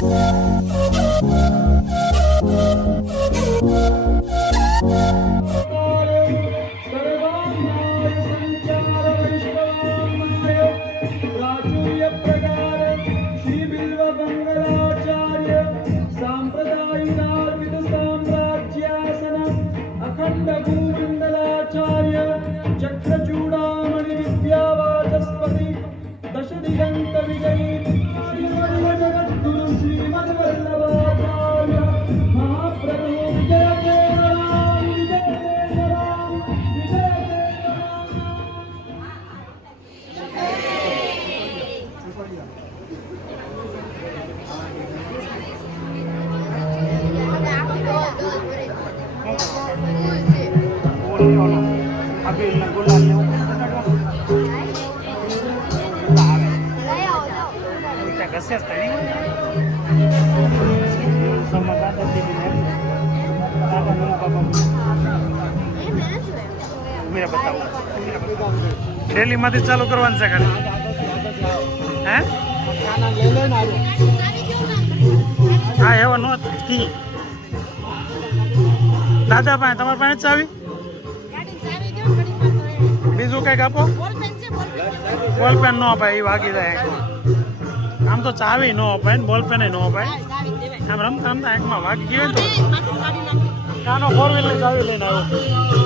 Thank. સ્ટાર્ટિંગમાંથી ચાલુ કરવાનું છે ખાલી. હે? હા એવો નો દાદા ભાઈ તમારે પાસે ચાવી? બીજું કંઈક આપો? બોલપેન નો અપાય એ વાગી જાય. આમ તો ચાવી નો અપાય ને બોલપેન નો અપાય. આમ રમતા રમતા એકમાં વાગી ગયો ને તો. નાનો ફોર વ્હીલર ચાવી લઈને આવ્યો.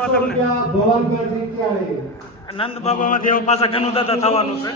પાંચસો તમને. નંદ બાબામાંથી હવે પાછા ઘણું દાદા થવાનું છે.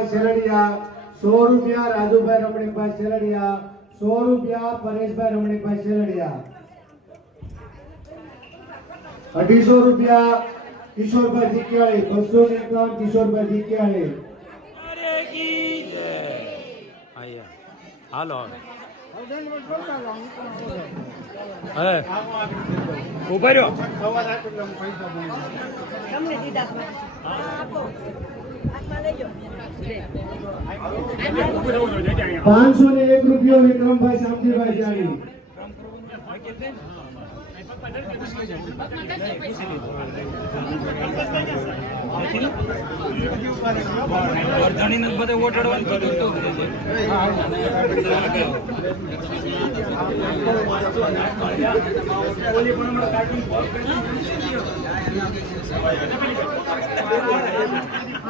રમણીકભાઈ શેરડિયા સો રૂપિયા રાજુભાઈ રમણીકભાઈ શેરડિયા સો રૂપિયા પરેશભાઈ રમણીકભાઈ શેરડિયા. અઢીસો રૂપિયા કિશોરભાઈ જીકિયાળી બસો ને એકાવન કિશોરભાઈ જીકિયાળી. હાલો હવે ઊભા રહ્યો. તમને દીધા પાંચસો ને એક રૂપિયો વિક્રમભાઈ શામજીભાઈ જાણી.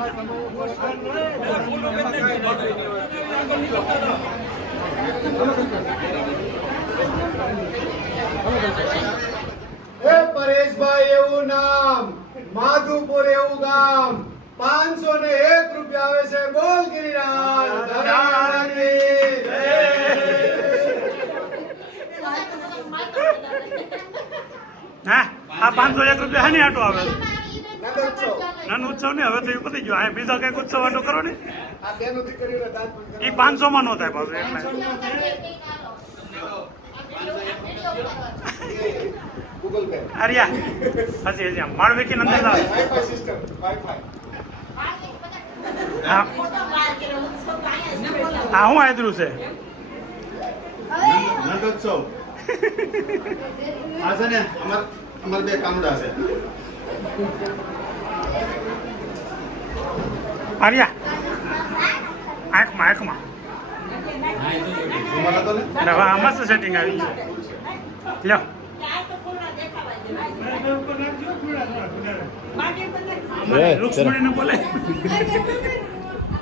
હે પરેશભાઈ એવું નામ, માધુપુર એવું ગામ. પાંચસો ને એક રૂપિયા આવે છે. બોલ ગિરિરાજ. હા, આ પાંચસો એક રૂપિયા હાની આટો આવે. નાનો ઉત્સવ ને હવે તો એવું પતી ગયો. અહીંયા બીજો કંઈક ઉત્સવ આટો કરો ને? એ પાંચસો માં નો થાય પાછું એટલે. ગૂગલ હજી હજી માળવેકી માળ વેકી નંદર લાવે. વાઈફાઈ સિસ્ટમ વાઈફાઈ હા. હા હું આદરું છે? નંદોત્સવ. આ છે ને અમાર અમાર બે કામડા છે. આર્યા આંખમાં આંખમાં હવે આમાં શું સેટિંગ આવી ગયું લ્યો.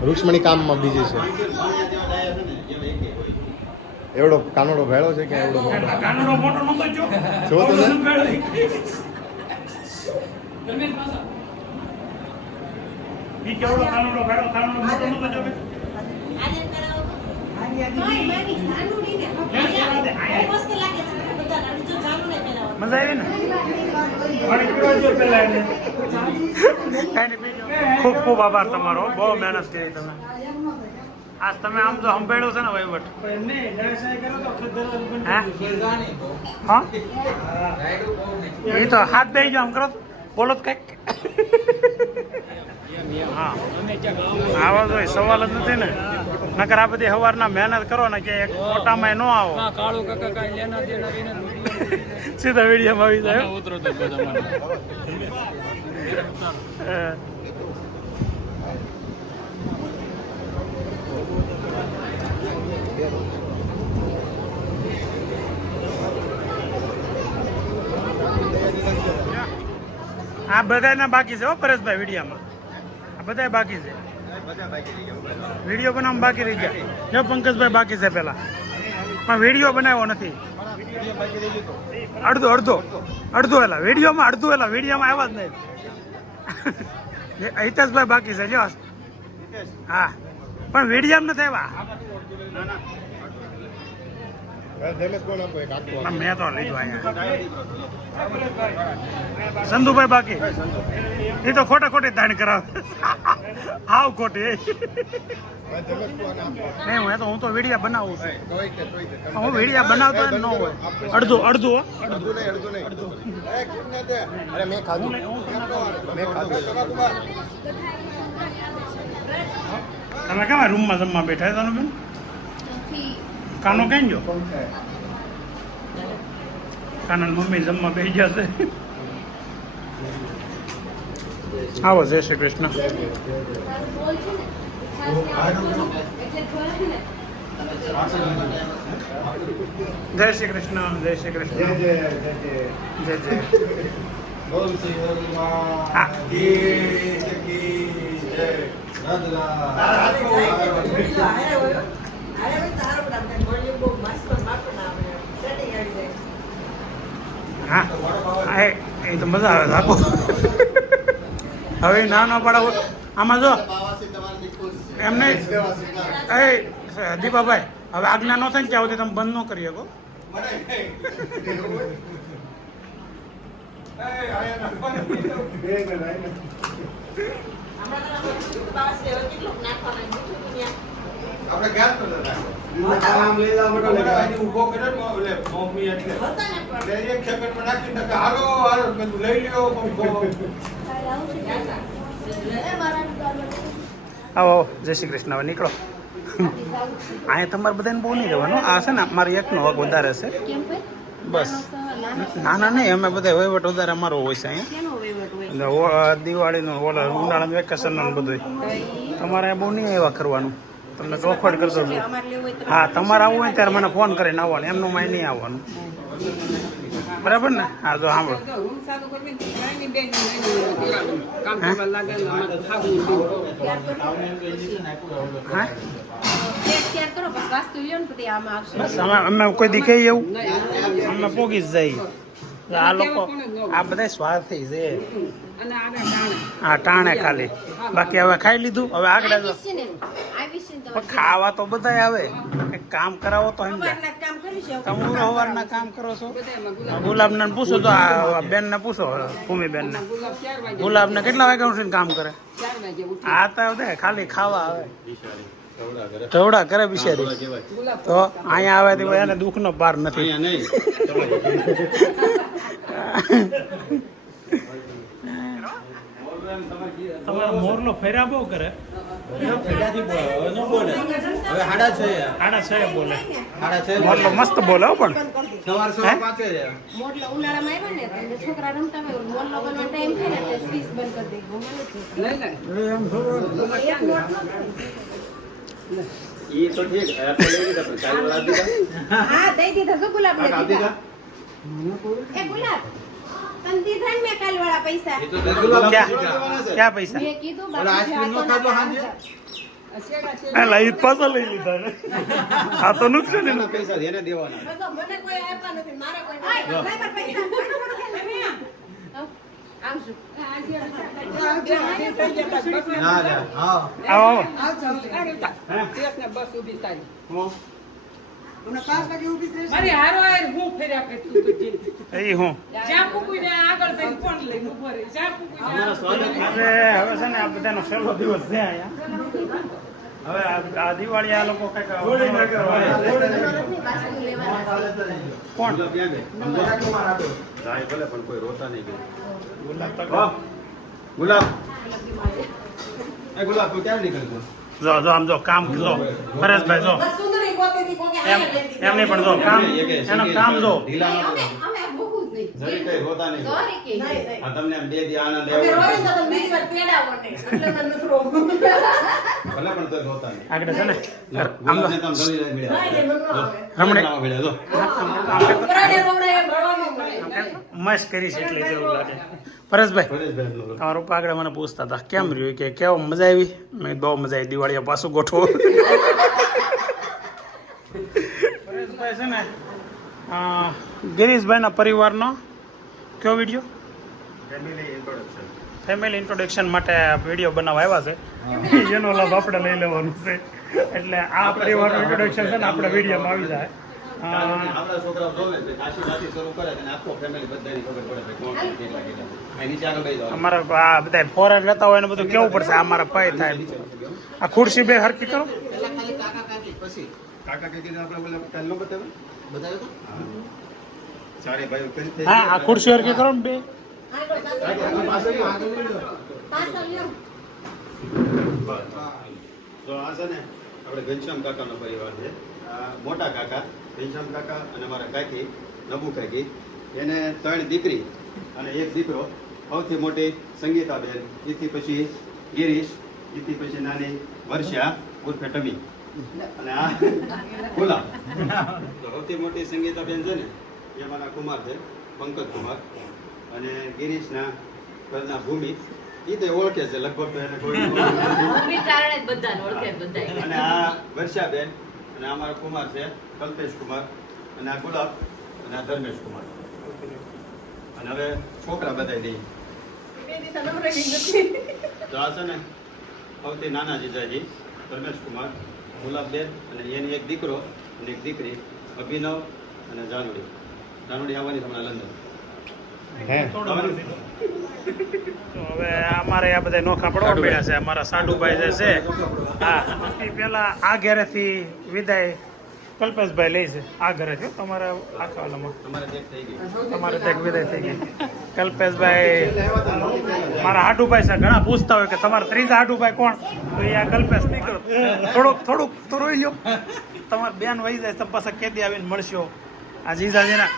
રૂક્ષ્મણી કામમાં બીજી છે. એવડો કાનોડો ભેળો છે કે એવડો મોટો? મોટો નતો જો. જો તો ઈ કેવડો કાનુડો ભેળો કાનુડો મોટો જો ને? જો. ખૂબ ખૂબ આભાર તમારો. બહુ મહેનત કરી તમે. આજ તમે આમ તો સંભાળ્યો છે ને વહીવટ. હે? હા? એ તો હાથ બે આમ કરો. બોલો કંઈક. હા. આવા કોઈ સવાલ જ નથી ને. નકર આ બધી સવારના મહેનત કરો ને કે એક ફોટામાં ન આવો. સીધા વિડીયોમાં આવી જાય. ઉતરો તો આ બાકી છે હો પરેશભાઈ વિડીયામાં. બધા બાકી છે. વીડિયો બનાવવા બાકી રહી ગયા. જો પંકજભાઈ બાકી છે પેલા પણ વીડિયો બનાવ્યો નથી. અડધો અડધો. અડધો એલા. વિડીયોમાં અડધો એલા. વિડીયોમાં આવ્યા જ નહીં. હિતેશભાઈ બાકી છે. જો. હા. પણ વિડીયામાં નથી આવ્યા. મેં તો લીધું અહીંયા. સંધુભાઈ બાકી? એ તો ખોટા ખોટી દાણ કરાવે. આવ ખોટી નહીં હું તો હું તો વિડીયા બનાવું છું. હું વેડિયા બનાવતો હોય ને હોય. અડધું અડધું અડધું નહીં અડધું નહીં. એ અરે મેં ખાધું. મેં ખાધું. તમે કેવા રૂમમાં જમવા બેઠા હતા બેન કાનો કેમ જો કાના મમ્મી જમવા બેસી ગયા છે આવો જય શ્રી કૃષ્ણ જય શ્રી કૃષ્ણ જય શ્રી કૃષ્ણ જય જય હા હા હા, એ એ તો મજા આવે આપો હવે ના ના પડાવો આમાં જો એમ નહીં. એ દીપાભાઈ હવે આજ્ઞા ન થાય ને ત્યાં સુધી તમે બંધ ન કરી શકો. આપણે ગયા આમ લઈ ને ઓલે મમ્મી એટલે નાખી હાલો હાલો લઈ લ્યો આવો આવો જય શ્રી કૃષ્ણ. હવે નીકળો. અહીંયા તમારે બધાને બહુ નહીં રહેવાનું. આ છે ને મારી એકનો હક વધારે છે. બસ. ના ના નહીં અમે બધા વહીવટ વધારે અમારો હોય છે અહીંયા. દિવાળીનો દિવાળીનું ઓલા ઉનાળાનું વેકેશનનું બધું તમારે બહુ નહીં એવા કરવાનું. તમને ચોખવટ કરતો હા, તમારે આવવું હોય ત્યારે મને ફોન કરીને આવવાનું. એમનું માય નહીં આવવાનું. બરાબર ને? હા, જો સાંભળો. હા? અમે કોઈ દીખાઈ એવું? અમે પોગી જ જઈએ આ લોકો આ બધા સ્વાર્થી છે. આ ટાણે ખાલી. બાકી હવે ખાઈ લીધું? હવે આગળ ખાવા તો બધા આવે. કામ કરાવો તો એમ તમે સવારના કામ કરો છો? ગુલાબ. ગુલાબને પૂછો તો આ બેનને પૂછો ચાર વાગે ગુલાબને કેટલા વાગ્યા ઉઠીને કામ કરે? ચાર વાગે ઉઠી. આ તો દે ખાલી ખાવા આવે. ઢવડા કરે. બિચારી. તો અહીંયા આવે તો એને દુઃખનો પાર નથી. તમારો મોરલો ફેરા બહુ કરે. મસ્ત બોલે પણ. હે? મોટલો ઉનાળામાં આવ્યા ને તો એટલે છોકરા રમતા હોય મોટલો બનવા ટાઈમ થાય ને સ્વીચ બંધ કરી દે. ઘુમાવે છે લઈ લે હા દઈ દીધા છો ગુલાબ દીધા? એ ગુલાબ તને દીધા ને મેં કાલ વાળા પૈસા. ક્યાં ક્યાં પૈસા? મેં કીધું બાકી આ તો હાંજે. શેરા છે. પેલા ઈ પાછા લઈ લીધા ને. આ તો નુકસાન એનું બધો મને કોઈ આપ્યા નથી મારે કોઈ નથી. ભાઈ, મારા પૈસા આમ. શું? બસ ઊભી તારી મારી હારો હાર હું ફેર્યા કરતું બધે એ હું. જ્યાં કુકુઈ ને આગળ જઈને ફોન લઈને ઊભો રહે. જ્યાં કુકુઈ ને હવે છે ને આ બધાનો છેલ્લો દિવસ છે અહીંયા. હવે આ- દિવાળી આ લોકો કંઈક વાસ્તુ લેવાના છે. કોણ? જો જો આમ જો કામ જો. પરેશભાઈ જો. નહીં પણ જો કામ એનો કામ જો. અમે અમે બહુ જ નહીં. સોરી કે તમને અમે રોવે તો તમે બીજી વાર તેડાવો. ભલે પણ તો જોતા નહીં. આગળ છે ને? આમ તો ગુલાબને તો આમ ધરી લઈને મળ્યા. રમણે આમાં મળ્યા, મસ્ત કરી છે એટલે જેવું લાગે. પરેશભાઈ. તમારા આગળ મને પૂછતા હતા કેમ રહ્યું? કે કેવો મજા આવી? મેં બહુ મજા આવી. દિવાળીએ પાછું ગોઠવો. પરેશભાઈ છે ને ગિરીશભાઈના પરિવારનો. કયો વીડિયો ફેમિલી ઇન્ટ્રોડક્શન માટે વીડિયો બનાવવા આવ્યા છે. જેનો લાભ આપણે લઈ લેવાનો છે. એટલે આ પરિવારનું ઇન્ટ્રોડક્શન છે ને આપણે વિડીયોમાં આવી જાય. અ, આપણા છોકરાઓ જોવે છે, કાશી કાશી શરૂ કરે અને આખો family બધાની ખબર પડે કોણ કેટલા કેટલા. અહીં નીચે આગળ બેસી જાઓ. અમારા આ બધા ફોરેન રહેતા હોય ને બધું કેવું પડશે? અમારા મારા પાય થાય. આ ખુરશી બે હરકી કરો. કાકા કાકીને આપણે ઓલા કાલ ન બતાવ્યું? બતાવ્યું તો? ચારે ભાઈઓ કરી થઈ હા આ ખુરશી હરકી કરો ને બે. તો આ છે ને આપણે ઘનશ્યામ કાકાનો પરિવાર છે. આ મોટા કાકા ઘનશ્યામ કાકા અને મારા કાકી નબુ કાકી. એને ત્રણ દીકરી અને એક દીકરો. સૌથી મોટી સંગીતાબેન એથી પછી ગિરીશ એથી પછી નાની વર્ષા ઉર્ફે ટમી. અને આ ગુલાબ સૌથી મોટી સંગીતાબેન છે ને એ મારા કુમાર છે પંકજ કુમાર. અને ગિરીશના ઘરના ભૂમિ. એ તો ઓળખે છે લગભગ તો એને કોઈ કારણે બધાને ઓળખે બધાય. અને આ વર્ષાબેન અને આ અમારા કુમાર છે કલ્પેશ કુમાર. અને આ ગુલાબ અને આ ધર્મેશ કુમાર. અને હવે છોકરા બધા દઈ તો આ છે ને સૌથી નાના જીજાજી ધર્મેશ કુમાર. ગુલાબબેન અને એની એક દીકરો અને એક દીકરી અભિનવ અને જાનુડી. જાનુડી આવવાની છે હમણાં લંડન. તો હવે અમારે આ બધા નોખા પડવા પડ્યા છે. અમારા સાડુભાઈ જે છે હા પેલા આ ઘરેથી વિદાય કલ્પેશભાઈ લે છે. આ ઘરે છે તમારા આખા વાલામાં. તમારે ત્યાં વિદાય થઈ ગઈ કલ્પેશભાઈ મારા હાડુભાઈ છે ઘણા પૂછતા હોય કે તમારા ત્રીજા હાડુભાઈ કોણ? તો એ આ કલ્પેશ નીકળો થોડુંક થોડુંક તો રોઈ લો તમારે બેન વહી જાય તો પાછા કેદી આવીને મળશો. આ જીજાજીના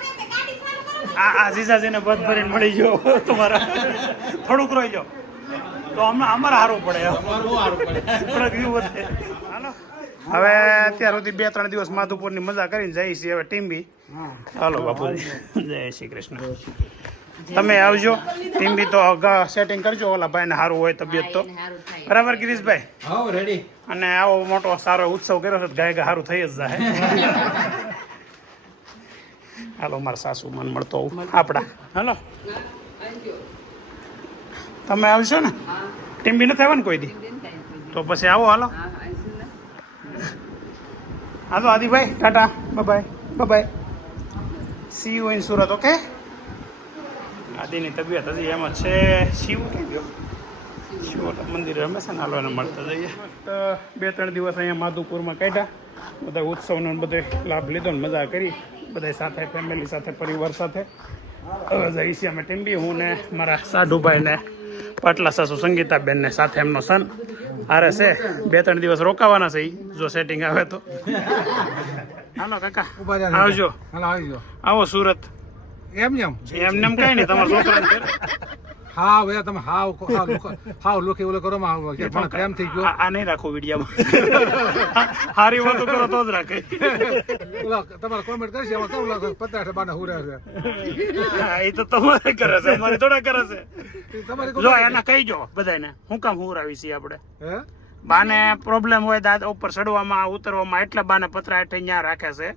આ આ જીજાજીને બધ ભરીને મળી ગયો તમારા. થોડુંક રોઈ જાઓ તો અમને અમારે સારું પડે. થોડાક વ્યૂ વધે હવે અત્યાર સુધી બે ત્રણ દિવસ માધુપુરની મજા કરીને જઈ છીએ. હવે ટીમ્બી હાલો બાપુજી. જય શ્રી કૃષ્ણ. તમે આવજો. ટીમ્બી તો સેટિંગ કરજો. ઓલા ભાઈને સારું હોય તબિયત તો. બરાબર ગિરીશભાઈ? અને આવો મોટો સારો ઉત્સવ કર્યો છે ગાય સારું થઈ જ જાય હાલો મારા સાસુ મન મળતો. આપણા હાલો. તમે આવશો ને? ટીમ્બી નથી આવવાનું કોઈ દી? તો પછી આવો હાલો. હાલો Adibhai tata bye bye see you in Surat okay આદિની તબિયત હજી એમ જ છે. શિવ કે ગયો. શિવ મંદિર હંમેશા નાલો એને મળતા જઈએ. બે ત્રણ દિવસ અહીંયા માધુપુરમાં કાઢ્યા. બધા ઉત્સવનો બધો લાભ લીધો ને મજા કરી. બધા સાથે ફેમિલી સાથે પરિવાર સાથે. હવે છીએ અમે ટીમ્બી હું ને મારા સાધુભાઈ ને પાટલા સાસુ સંગીતાબેન ને સાથે એમનો સન. હારે છે બે ત્રણ દિવસ રોકાવાના છે જો સેટિંગ આવે તો. હાલો કાકા આવજો. આવજો. આવો સુરત. એમ એમ એમ કઈ નહીં તમારા છોકરાને હાવ એ તમે હાવ હાવ લોકો- હાવ લોકો એવું કરો માં પણ પ્રેમ થઈ ગયો. આ નહીં રાખો વિડીયામાં. હારી વાતો કરો તો જ રાખે. તમારે કોમેન્ટ કરશે એમાં કેવું લાગે? પચાસ બાને હુરે છે. હા, એ તો તમારે કરે છે અમારે થોડા કરે છે. જો એના કહી જો બધાને હું કામ હુરાવી છીએ આપણે. હે? બાને પ્રોબ્લેમ હોય દાંત ઉપર ચડવામાં ઉતરવામાં એટલા બાને પતરા હેઠે ત્યાં રાખે છે.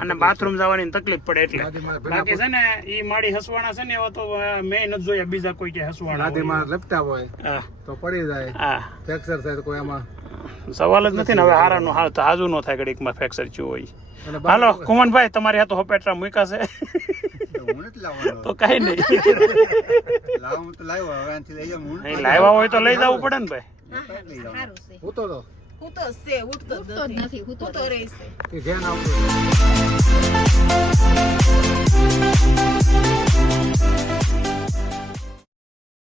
અને બાથરૂમ જવાની તકલીફ પડે એટલે. બાકી છે ને એ મારી હસવાના છે ને એવા તો મેં નથી જોયા બીજા કોઈ કે હસવાના. દાદીમાં લપટા હોય તો પડી જાય. ફ્રેક્ચર થાય તો કોઈ એમાં સવાલ જ નથી ને હવે હારાનું હાલ તો હાજુ ન થાય ઘડીકમાં ફ્રેક્ચર થયું હોય. હાલો કુમનભાઈ તમારી હાથો હોપેટરા મૂકાશે તો કઈ નહીં. લાવવા હોય તો લઈ જવું પડે ને ભાઈ. હું તો તો હું તો છે ઉઠતો જ ઉઠતો નથી, હું તો રહીશ. કે ધ્યાન આપજો.